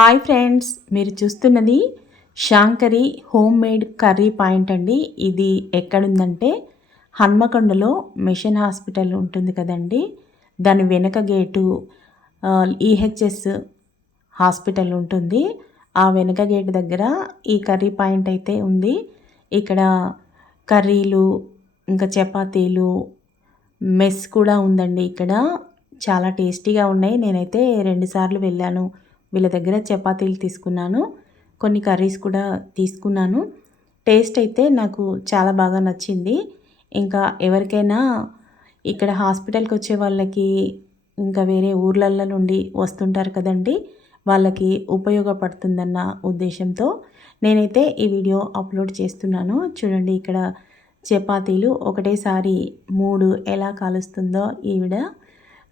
Hi friends మీరు చూస్తున్నది Shankari home made curry point అండి. ఇది ఎక్కడుందంటే హన్మకొండలో మిషన్ హాస్పిటల్ ఉంటుంది కదండి. దాని వెనక గేటు ఈహెచ్ఎస్ హాస్పిటల్ ఉంటుంది. ఆ వెనక గేట్ దగ్గర ఈ కర్రీ పాయింట్ అయితే ఉంది. ఇక్కడ కర్రీలు ఇంకా చపాతీలు మెస్ కూడా ఉందండి ఇక్కడ. చాలా టేస్టీగా ఉన్నాయి. నేనైతే రెండుసార్లు వెళ్ళాను. వీళ్ళ దగ్గర చపాతీలు తీసుకున్నాను. కొన్ని కర్రీస్ కూడా తీసుకున్నాను. టేస్ట్ అయితే నాకు చాలా బాగా నచ్చింది. ఇంకా ఎవరికైనా ఇక్కడ హాస్పిటల్కి వచ్చే వాళ్ళకి ఇంకా వేరే ఊర్లల్లో నుండి వస్తుంటారు కదండి వాళ్ళకి ఉపయోగపడుతుందన్న ఉద్దేశంతో నేనైతే ఈ వీడియో అప్లోడ్ చేస్తున్నాను. చూడండి ఇక్కడ చపాతీలు ఒకటేసారి మూడు ఎలా కాలుస్తుందో ఈవిడ.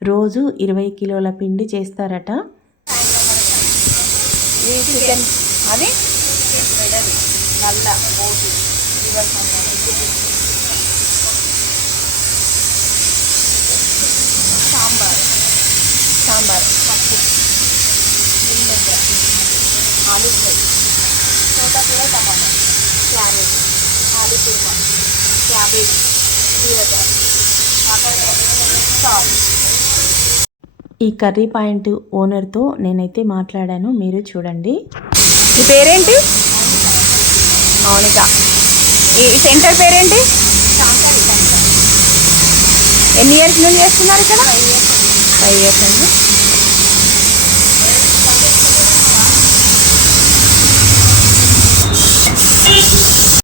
రోజు ఇరవై కిలోల పిండి చేస్తారట. ఈ చికెన్ అది నల్ల బోటి లివర్ సాంబార్ సాంబార్ పప్పు మిల్మేకర ఆలూ ఫ్రై తోటకూర tomato carrot aloo kurma cabbage బీరకాయ కాకరకాయ సాల్ ఈ కర్రీ పాయింట్ ఓనర్తో నేనైతే మాట్లాడాను. మీరు చూడండి. మీ పేరేంటి? మౌనిక. ఈ సెంటర్ పేరేంటి? ఎన్ని ఇయర్స్ నుండి చేస్తున్నారు ఇక్కడ? ఫైవ్ ఇయర్స్ అండి.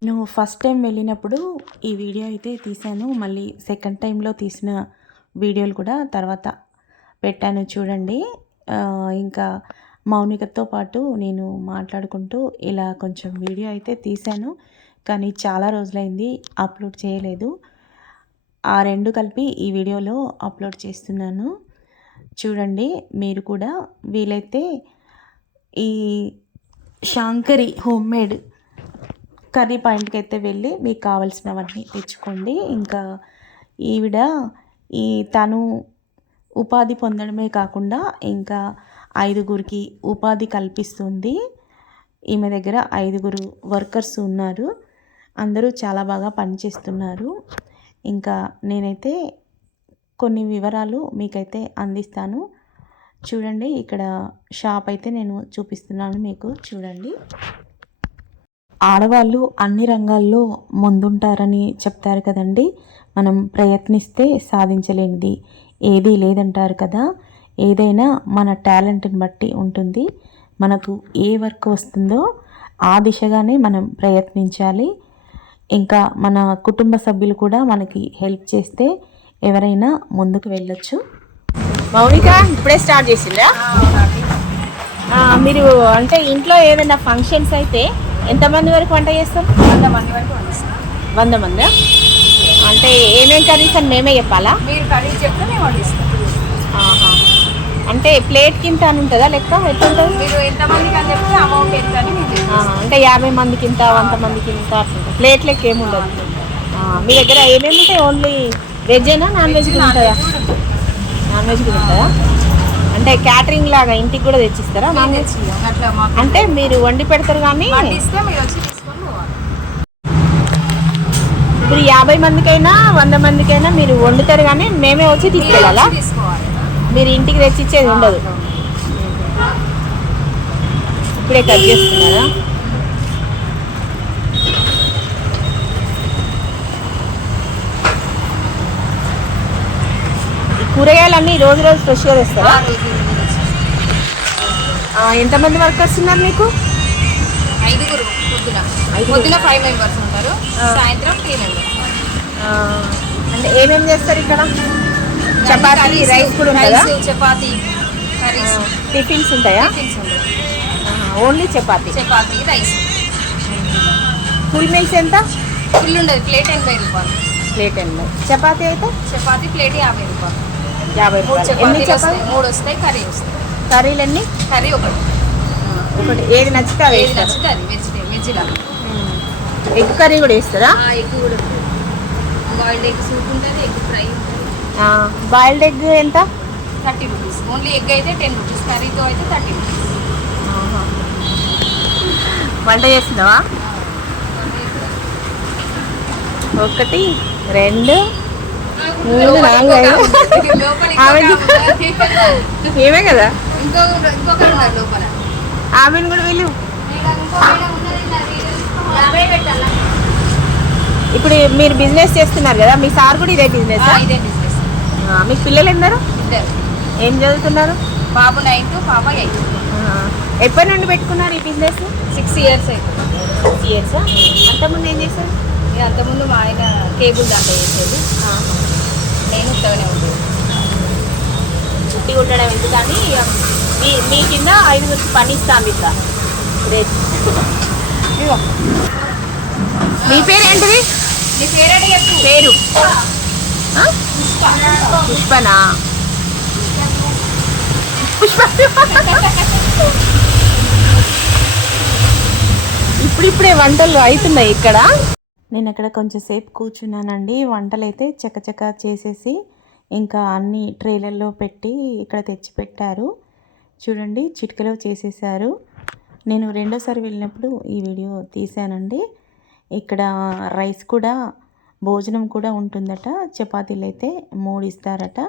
నేను ఫస్ట్ టైం వెళ్ళినప్పుడు ఈ వీడియో అయితే తీశాను. మళ్ళీ సెకండ్ టైంలో తీసిన వీడియోలు కూడా తర్వాత పెట్టాను చూడండి. ఇంకా మౌనికతో పాటు నేను మాట్లాడుకుంటూ ఇలా కొంచెం వీడియో అయితే తీశాను. కానీ చాలా రోజులైంది అప్లోడ్ చేయలేదు. ఆ రెండు కలిపి ఈ వీడియోలో అప్లోడ్ చేస్తున్నాను. చూడండి మీరు కూడా వీలైతే ఈ శాంకరి హోమ్ మేడ్ కర్రీ పాయింట్కి అయితే వెళ్ళి మీకు కావలసినవన్నీ తెచ్చుకోండి. ఇంకా ఈవిడ ఈ తను ఉపాధి పొందడమే కాకుండా ఇంకా ఐదుగురికి ఉపాధి కల్పిస్తుంది. ఈమె దగ్గర ఐదుగురు వర్కర్స్ ఉన్నారు. అందరూ చాలా బాగా పనిచేస్తున్నారు. ఇంకా నేనైతే కొన్ని వివరాలు మీకైతే అందిస్తాను. చూడండి ఇక్కడ షాప్ అయితే నేను చూపిస్తున్నాను మీకు. చూడండి. ఆడవాళ్ళు అన్ని రంగాల్లో ముందుంటారని చెప్తారు కదండి. మనం ప్రయత్నిస్తే సాధించలేనిది. ఏదీ లేదంటారు కదా. ఏదైనా మన టాలెంట్ని బట్టి ఉంటుంది. మనకు ఏ వర్క్ వస్తుందో ఆ దిశగానే మనం ప్రయత్నించాలి. ఇంకా మన కుటుంబ సభ్యులు కూడా మనకి హెల్ప్ చేస్తే ఎవరైనా ముందుకు వెళ్ళొచ్చు. మౌనిక ఇప్పుడే స్టార్ట్ చేసిందా? ఆ, మీరు అంటే ఇంట్లో ఏదైనా ఫంక్షన్స్ అయితే ఎంతమంది వరకు వంట చేస్తారు వంద మంది వరకు వంద మంది? అంటే ఏమేం కర్రీస్ అని మేమే చెప్పాలా? మీరు కర్రీ చెప్తే మేము వండిస్తాం. అంటే ప్లేట్ కింద అని ఉంటుందా? లెక్క ఎట్లుంటుంది? మీరు ఎంతమందికి అని చెప్తే అమౌంట్ ఎంత అని. అంటే యాభై మందికి ఇంత వంద మందికి ఇంత ప్లేట్ లెక్క ఏముండదు మీ దగ్గర ఏమేమి ఉంటాయి? ఓన్లీ వెజ్ అయినా నాన్ వెజ్ ఉంటుందా? నాన్ వెజ్ కూడా ఉంటుందా? అంటే క్యాటరింగ్ లాగా ఇంటికి కూడా తెచ్చిస్తారా? అంటే మీరు వండి పెడతారు కానీ వండిస్తే మీరు వచ్చి తీసుకొని పోవాలి ఇప్పుడు యాభై మందికైనా వంద మందికైనా మీరు వండుతారు కానీ మేమే వచ్చి తీసుకెళ్ళాలా? మీరు ఇంటికి తెచ్చిచ్చేది ఉండదు. ఇప్పుడే కట్ చేస్తున్నారా? కూరగాయలన్నీ రోజు రోజు ఫ్రెష్గా తెస్తారా? ఎంతమంది వర్కర్స్ ఉన్నారు మీకు? ఐదుగురు. పొద్దున. పొద్దున ఫైవ్ మెంబర్స్ ఉంటారు. సాయంత్రం త్రీ మెంబర్స్ అంటే ఏమేమి చేస్తారు ఇక్కడ? చపాతీ రైస్ కూడా రైస్ చపాతీ కర్రీస్ టిఫిన్స్ ఉంటాయా? టిఫిన్స్ ఉంటాయి. Only chapati. Chapati rice full meals ఎంత? ఫుల్ ఉండదు ప్లేట్ ఎనభై రూపాయలు. ప్లేట్ ఎనభై. చపాతీ అయితే? చపాతీ ప్లేట్ యాభై రూపాయలు. యాభై మూడు రూపాయలు. ఎన్ని చపాతీ? మూడు వస్తాయి కర్రీ వస్తాయి. కర్రీలు ఎన్ని? కర్రీ ఒకటి. ఒకటి. ఏది నచ్చితే అది ఏది నచ్చితే అది వెజిటేబుల్ వెజ్ లాగా ఎగ్ కర్రీ కూడా వేస్తారా ఎగ్ కూడా బాయిల్డ్ ఎగ్ సూప్ ఉంటుంది ఎగ్ ఫ్రై ఉంటుంది. బాయిల్డ్ ఎగ్ ఎంత? Thirty rupees. ఓన్లీ ఎగ్ అయితే టెన్ రూపీస్ కర్రీతో అయితే థర్టీ రూపీస్. వంట చేస్తున్నావా? ఒకటి రెండు మూడు నాలుగు ఏమే కదా? లోపల. ఆమెను కూడా వెళ్ళు. ఇప్పుడు మీరు బిజినెస్ చేస్తున్నారు కదా మీ సార్ కూడా ఇదే బిజినెస్ ఇదే బిజినెస్ మీకు పిల్లలు ఇద్దరు. ఏం చదువుతున్నారు? బాబు నైన్త్ పాప ఎయిత్ ఎప్పటి నుండి పెట్టుకున్నారు ఈ business six years six years అంతకుముందు ఏం చేశారు? అంతకుముందు మా ఆయన కేబుల్ దాంట్లో చేసేది. నేను ఉత్తగానే ఉండేది. చుట్టి ఉండడం ఎందుకని? మీ మీ కింద ఐదుగురికి పని ఇస్తాం ఇట్లా. మీ పేరు ఏంటిది? నీ పేరేంటి చెప్పు. పేరు? పుష్పనా? పుష్ప. ఇప్పుడిప్పుడే వంటలు అవుతున్నాయి ఇక్కడ. నేను అక్కడ కొంచెం సేపు కూర్చున్నానండి. వంటలు అయితే చకచక చేసేసి ఇంకా అన్ని ట్రేలర్లో పెట్టి ఇక్కడ తెచ్చి పెట్టారు చూడండి చిటికలో చేసేసారు. నేను రెండోసారి వెళ్ళినప్పుడు ఈ వీడియో తీశానండి. ఇక్కడ రైస్ కూడా భోజనం కూడా ఉంటుందట. చపాతీలు అయితే మూడు ఇస్తారట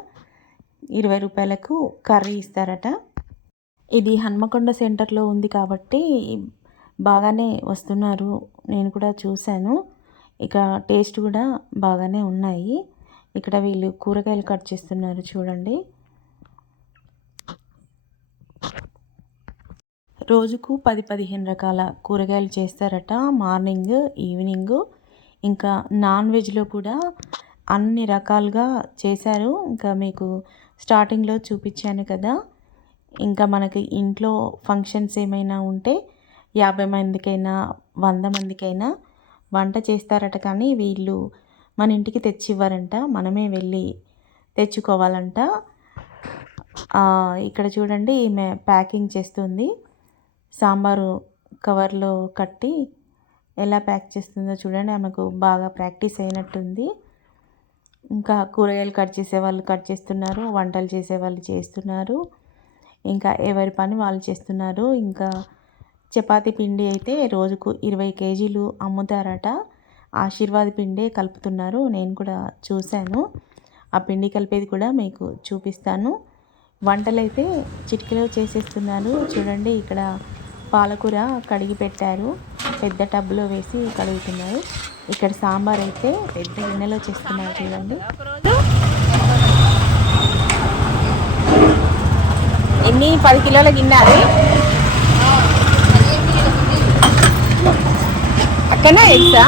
ఇరవై రూపాయలకు కర్రీ ఇస్తారట. ఇది హన్మకొండ సెంటర్లో ఉంది కాబట్టి బాగానే వస్తున్నారు. నేను కూడా చూశాను. ఇక టేస్ట్ కూడా బాగానే ఉన్నాయి. ఇక్కడ వీళ్ళు కూరగాయలు కట్ చేస్తున్నారు చూడండి. రోజుకు పది పదిహేను రకాల కూరగాయలు చేస్తారట. Morning evening. ఇంకా నాన్ వెజ్లో కూడా అన్ని రకాలుగా చేశారు. ఇంకా మీకు స్టార్టింగ్లో చూపించాను కదా. ఇంకా మనకి ఇంట్లో ఫంక్షన్స్ ఏమైనా ఉంటే యాభై మందికైనా వంద మందికైనా వంట చేస్తారట. కానీ వీళ్ళు మన ఇంటికి తెచ్చివ్వారంట. మనమే వెళ్ళి తెచ్చుకోవాలంట. ఇక్కడ చూడండి ఈమె ప్యాకింగ్ చేస్తుంది. సాంబారు కవర్లో కట్టి ఎలా ప్యాక్ చేస్తుందో చూడండి. ఆమెకు బాగా ప్రాక్టీస్ అయినట్టుంది. ఇంకా కూరగాయలు కట్ చేసే వాళ్ళు కట్ చేస్తున్నారు వంటలు చేసే వాళ్ళు చేస్తున్నారు. ఇంకా ఎవరి పని వాళ్ళు చేస్తున్నారు. ఇంకా చపాతి పిండి అయితే రోజుకు ఇరవై కేజీలు అమ్ముతారట. ఆశీర్వాద్ పిండే కలుపుతున్నారు. నేను కూడా చూశాను. ఆ పిండి కలిపేది కూడా మీకు చూపిస్తాను. వంటలైతే చిటికలో చేసేస్తున్నారు. చూడండి ఇక్కడ పాలకూర కడిగి పెట్టారు. పెద్ద టబ్లో వేసి కడుగుతున్నారు. ఇక్కడ సాంబార్ అయితే పెద్ద గిన్నెలో చేస్తున్నారు చూడండి. ఎన్ని? పది కిలోల గిన్నె అది. అక్కడనే ఎగ్సా?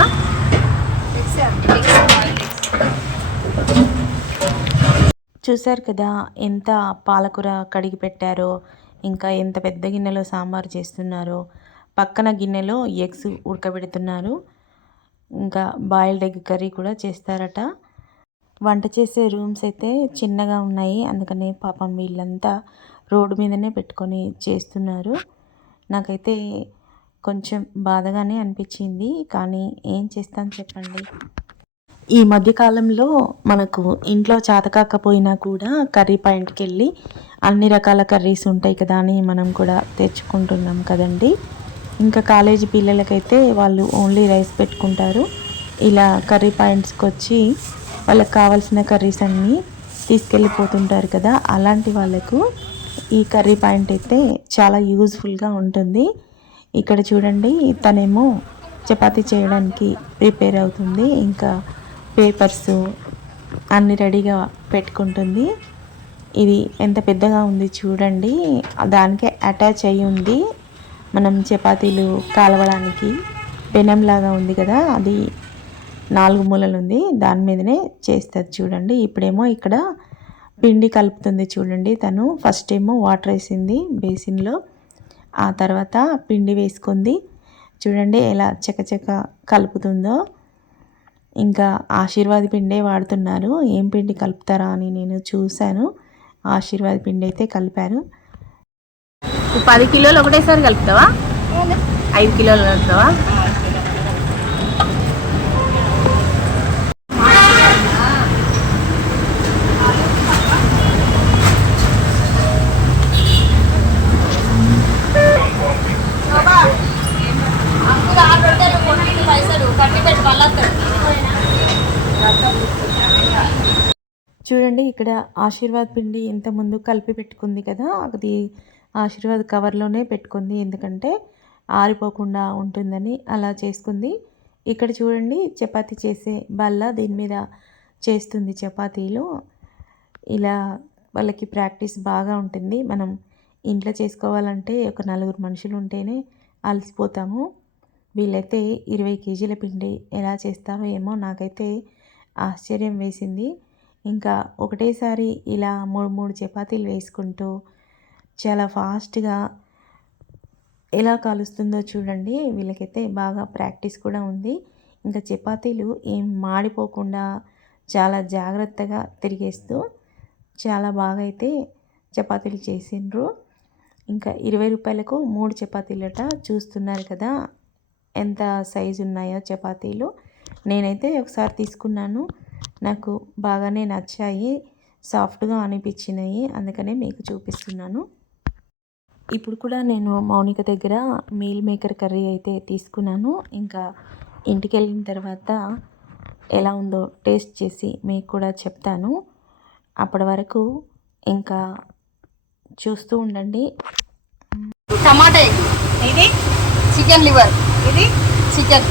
చూశారు కదా ఎంత పాలకూర కడిగి పెట్టారో. ఇంకా ఎంత పెద్ద గిన్నెలో సాంబార్ చేస్తున్నారో పక్కన గిన్నెలో ఎగ్స్ ఉడకబెడుతున్నారు. ఇంకా బాయిల్డ్ ఎగ్ కర్రీ కూడా చేస్తారట. వంట చేసే రూమ్స్ అయితే చిన్నగా ఉన్నాయి. అందుకనే పాపం వీళ్ళంతా రోడ్డు మీదనే పెట్టుకొని చేస్తున్నారు. నాకైతే కొంచెం బాధగానే అనిపించింది. కానీ ఏం చేస్తాను చెప్పండి? ఈ మధ్యకాలంలో మనకు ఇంట్లో చేతకాకపోయినా కూడా కర్రీ పాయింట్కి వెళ్ళి అన్ని రకాల కర్రీస్ ఉంటాయి కదా అని మనం కూడా తెచ్చుకుంటున్నాం కదండి. ఇంకా కాలేజీ పిల్లలకైతే వాళ్ళు ఓన్లీ రైస్ పెట్టుకుంటారు. ఇలా కర్రీ పాయింట్స్కి వచ్చి వాళ్ళకి కావాల్సిన కర్రీస్ అన్నీ తీసుకెళ్ళిపోతుంటారు కదా. అలాంటి వాళ్ళకు ఈ కర్రీ పాయింట్ అయితే చాలా యూజ్ఫుల్గా ఉంటుంది. ఇక్కడ చూడండి తనేమో చపాతీ చేయడానికి ప్రిపేర్ అవుతుంది. ఇంకా పేపర్స్ అన్ని రెడీగా పెట్టుకుంటుంది. ఇది ఎంత పెద్దగా ఉంది చూడండి. దానికే అటాచ్ అయి ఉంది. మనం చపాతీలు కాలవడానికి పెనంలాగా ఉంది కదా అది నాలుగు మూలలు ఉంది. దాని మీదనే చేస్తుంది చూడండి. ఇప్పుడేమో ఇక్కడ పిండి కలుపుతుంది చూడండి తను. ఫస్ట్ ఏమో వాటర్ వేసింది బేసిన్లో. ఆ తర్వాత పిండి వేసుకుంది. చూడండి ఎలా చకచక కలుపుతుందో. ఇంకా ఆశీర్వాద్ పిండే వాడుతున్నారు. ఏం పిండి కలుపుతారా అని నేను చూశాను. ఆశీర్వాద్ పిండి అయితే కలిపారు. పది కిలోలు ఒకటేసారి కలుపుతావా? ఐదు కిలోలు కలుపుతావా చూడండి ఇక్కడ ఆశీర్వాద్ పిండి ఇంతకుముందు కలిపి పెట్టుకుంది కదా అది ఆశీర్వాద్ కవర్లోనే పెట్టుకుంది. ఎందుకంటే ఆరిపోకుండా ఉంటుందని అలా చేసుకుంది. ఇక్కడ చూడండి చపాతి చేసే బల్ల దీని మీద చేస్తుంది చపాతీలు. ఇలా వాళ్ళకి ప్రాక్టీస్ బాగా ఉంటుంది. మనం ఇంట్లో చేసుకోవాలంటే ఒక నలుగురు మనుషులు ఉంటేనే అలసిపోతాము. వీళ్ళైతే ఇరవై కేజీల పిండి ఎలా చేస్తారో ఏమో నాకైతే ఆశ్చర్యం వేసింది. ఇంకా ఒకటేసారి ఇలా మూడు మూడు చపాతీలు వేసుకుంటూ చాలా ఫాస్ట్గా ఎలా కాలుస్తుందో చూడండి. వీళ్ళకైతే బాగా ప్రాక్టీస్ కూడా ఉంది. ఇంకా చపాతీలు ఏం మాడిపోకుండా చాలా జాగ్రత్తగా తిరిగేస్తూ చాలా బాగా అయితే చపాతీలు చేసిండ్రు. ఇంకా ఇరవై రూపాయలకు మూడు చపాతీలట చూస్తున్నారు కదా. ఎంత సైజు ఉన్నాయో చపాతీలు. నేనైతే ఒకసారి తీసుకున్నాను. నాకు బాగానే నచ్చాయి సాఫ్ట్గా అనిపించినాయి అందుకనే మీకు చూపిస్తున్నాను. ఇప్పుడు కూడా నేను మౌనిక దగ్గర మీల్ మేకర్ కర్రీ అయితే తీసుకున్నాను. ఇంకా ఇంటికి వెళ్ళిన తర్వాత ఎలా ఉందో టేస్ట్ చేసి మీకు కూడా చెప్తాను. అప్పటి వరకు ఇంకా చూస్తూ ఉండండి. టమాటా ఇది చికెన్ లివర్. ఇది? చికెన్.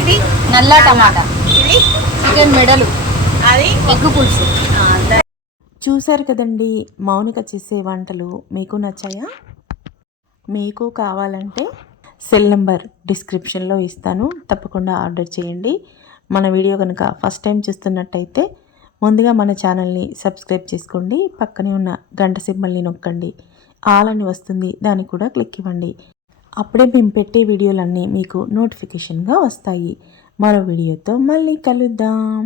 ఇది? నల్ల టమాటా. ఇది చికెన్ మెడలు. అది ఎగ్ పులుసు. చూశారు కదండి మౌనిక చేసే వంటలు. మీకు నచ్చాయా? మీకు కావాలంటే సెల్ నెంబర్ డిస్క్రిప్షన్లో ఇస్తాను. తప్పకుండా ఆర్డర్ చేయండి. మన వీడియో కనుక ఫస్ట్ టైం చూస్తున్నట్టయితే ముందుగా మన ఛానల్ని సబ్స్క్రైబ్ చేసుకోండి. పక్కనే ఉన్న గంట సింబల్ని నొక్కండి. ఆల్ అని వస్తుంది దాన్ని కూడా క్లిక్ ఇవ్వండి. అప్పుడే మేము పెట్టే వీడియోలన్నీ మీకు నోటిఫికేషన్గా వస్తాయి. మరో వీడియోతో మళ్ళీ కలుద్దాం.